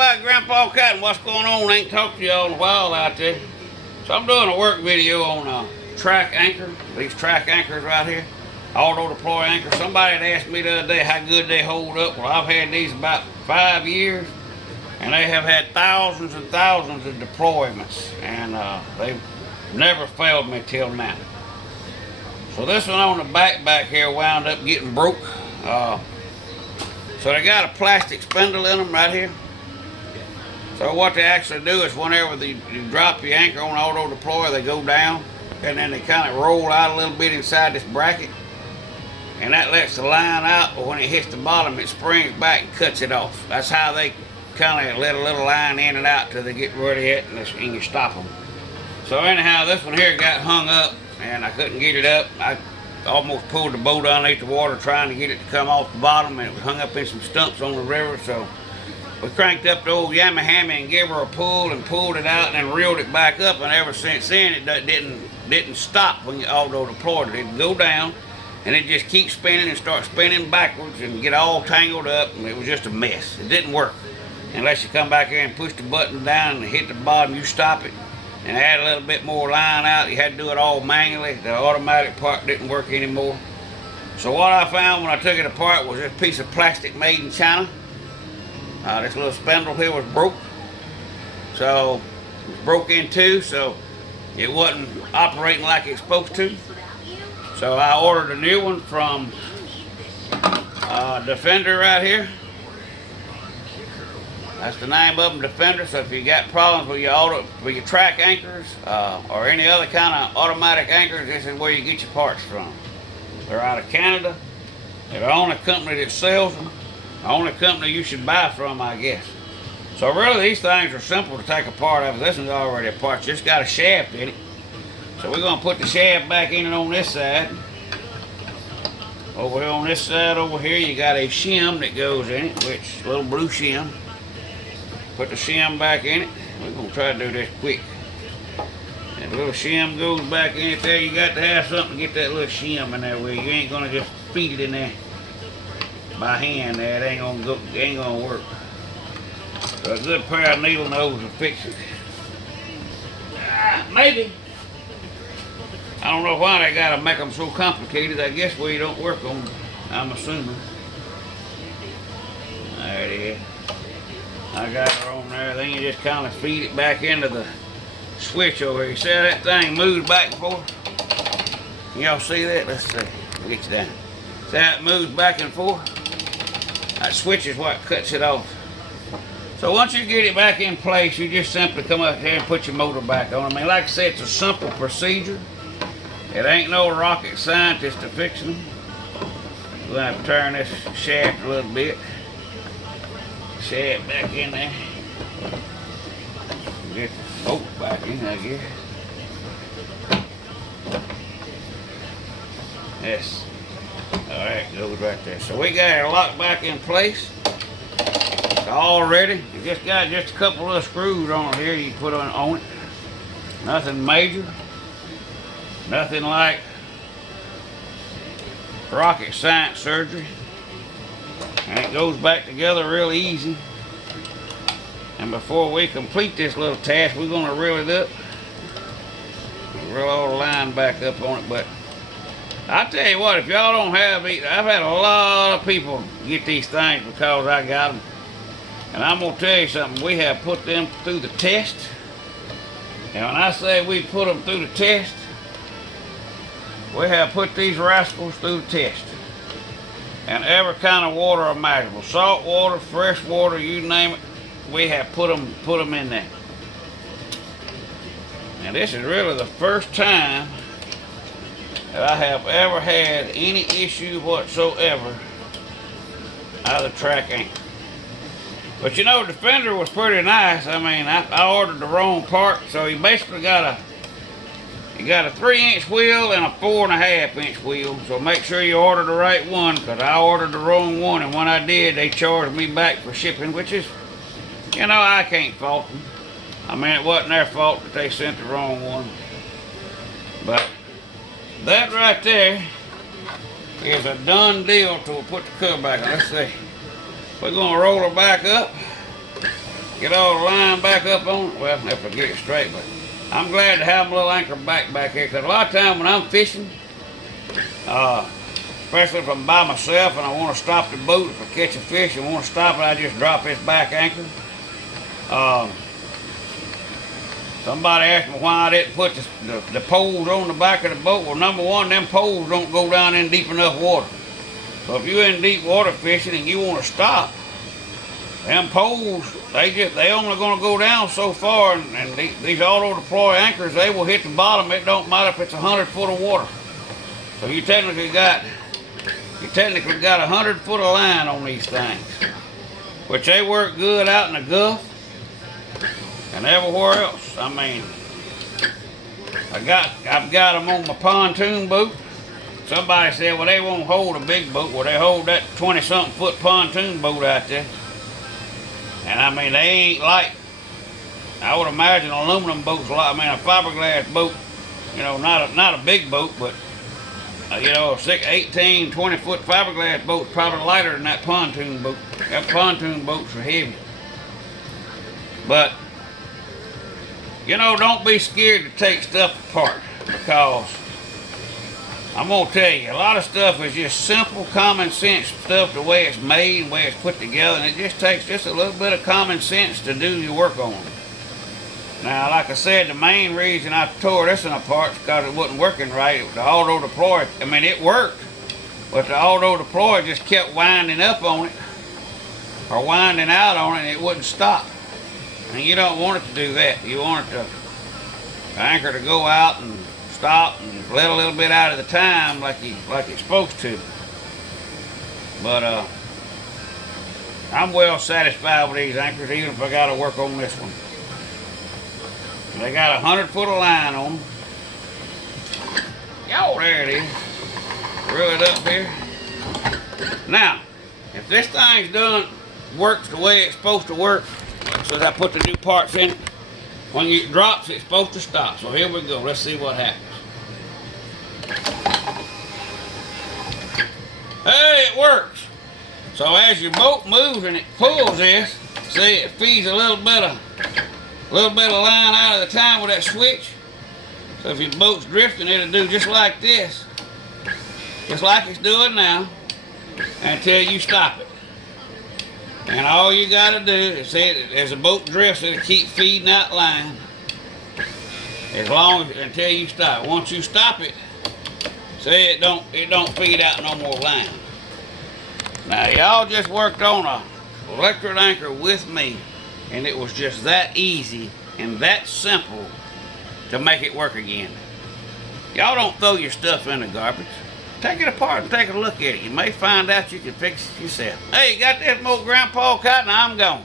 everybody, Grandpa Cotton, what's going on? Ain't talked to y'all in a while out there. So I'm doing a work video on Trac anchor. These Trac anchors right here, auto deploy anchors. Somebody had asked me the other day how good they hold up. Well, I've had these about 5 years, and they have had thousands and thousands of deployments, and they've never failed me till now. So this one on the back here wound up getting broke. So they got a plastic spindle in them right here. So what they actually do is whenever you drop your anchor on auto deploy, they go down and then they kind of roll out a little bit inside this bracket, and that lets the line out, but when it hits the bottom it springs back and cuts it off. That's how they kind of let a little line in and out till they get rid of it and you stop them. So anyhow, this one here got hung up and I couldn't get it up. I almost pulled the boat underneath the water trying to get it to come off the bottom, and it was hung up in some stumps on the river. So we cranked up the old Yammy Hammy and gave her a pull and pulled it out and then reeled it back up, and ever since then it didn't stop when you auto deployed it. It'd go down and it just keeps spinning and start spinning backwards and get all tangled up, and it was just a mess. It didn't work unless you come back here and push the button down and hit the bottom. You stop it and add a little bit more line out. You had to do it all manually. The automatic part didn't work anymore. So what I found when I took it apart was this piece of plastic made in China. This little spindle here was broke. So it was broke in two, so it wasn't operating like it's supposed to. So I ordered a new one from Defender right here. That's the name of them, Defender. So if you got problems with your Trac anchors or any other kind of automatic anchors, this is where you get your parts from. They're out of Canada. They're the only company that sells them. The only company you should buy from, I guess. So really, these things are simple to take apart. This one's already apart. Just got a shaft in it. So we're gonna put the shaft back in it on this side. Over here on this side over here, you got a shim that goes in it, which little blue shim. Put the shim back in it. We're going to try to do this quick. And the little shim goes back in it there. You got to have something to get that little shim in there with. You ain't going to just feed it in there by hand there. It ain't going to work. So a good pair of needle nose will fix it. Maybe. I don't know why they got to make them so complicated. I guess we don't work on them, I'm assuming. There it is. I got her on there. Then you just kind of feed it back into the switch over here. You see how that thing moves back and forth? Can y'all see that? Let's see. We'll get you down. See how it moves back and forth? That switch is what cuts it off. So once you get it back in place, you just simply come up here and put your motor back on. I mean, like I said, it's a simple procedure. It ain't no rocket scientist to fix them. We're going to have to turn this shaft a little bit. Shaft back in there. Get the bolt back in, I guess. Yes. Alright, goes right there. So we got it locked back in place. It's all ready. You just got just a couple of screws on here you put on it. Nothing major. Nothing like rocket science surgery. And it goes back together real easy. And before we complete this little task, we're going to reel it up. Reel all the line back up on it. But I tell you what, if y'all don't have it, I've had a lot of people get these things because I got them. And I'm going to tell you something, we have put them through the test. And when I say we put them through the test, we have put these rascals through the test. And every kind of water imaginable. Salt water, fresh water, you name it, we have put them in there. And this is really the first time that I have ever had any issue whatsoever out of the Trac anchor. But you know, Defender was pretty nice. I mean, I ordered the wrong part, so you basically got a 3-inch wheel and a 4.5-inch wheel. So make sure you order the right one, because I ordered the wrong one, and when I did, they charged me back for shipping, which is, you know, I can't fault them. I mean, it wasn't their fault that they sent the wrong one. But that right there is a done deal till we put the cover back on. Let's see. We're going to roll her back up. get all the line back up on it. Well, if I get it straight, but I'm glad to have my little anchor back here, because a lot of times when I'm fishing, especially if I'm by myself and I want to stop the boat, if I catch a fish and want to stop it, I just drop this back anchor. Somebody asked me why I didn't put the poles on the back of the boat. Well, number one, them poles don't go down in deep enough water. So if you're in deep water fishing and you want to stop, them poles, they only going to go down so far, and these auto deploy anchors, they will hit the bottom. It don't matter if it's 100 foot of water. So you technically got 100 foot of line on these things, which they work good out in the Gulf and everywhere else. I mean, I've got them on my pontoon boat. Somebody said, well, they won't hold a big boat. Well, they hold that 20-something foot pontoon boat out there. And I mean, they ain't like, I would imagine aluminum boats, a fiberglass boat, you know, not a big boat, but you know, a 18, 20-foot fiberglass boat's probably lighter than that pontoon boat. That pontoon boats are heavy. But, you know, don't be scared to take stuff apart, because I'm going to tell you, a lot of stuff is just simple, common sense stuff, the way it's made, the way it's put together, and it just takes just a little bit of common sense to do your work on. Now, like I said, the main reason I tore this one apart is because it wasn't working right. The auto deploy, I mean, it worked, but the auto deploy just kept winding up on it, or winding out on it, and it wouldn't stop. And you don't want it to do that. You want the anchor to go out and stop and let a little bit out of the time like it's supposed to. But I'm well satisfied with these anchors, even if I got to work on this one. They got 100 foot of line on them. Yo, there it is. Reel it up here. Now, if this thing's works the way it's supposed to work, so as I put the new parts in it, when it drops, it's supposed to stop. So here we go. Let's see what happens. Hey, it works. So as your boat moves and it pulls this, see, it feeds a little bit of line out of the time with that switch. So if your boat's drifting, it'll do just like this, just like it's doing now, until you stop it. And all you got to do is say, as the boat drifts, it'll keep feeding out line until you stop. Once you stop it, say it don't feed out no more line. Now y'all just worked on a electric anchor with me, and it was just that easy and that simple to make it work again. Y'all don't throw your stuff in the garbage. Take it apart and take a look at it. You may find out you can fix it yourself. Hey, you got this from old Grandpa Cotton? I'm gone.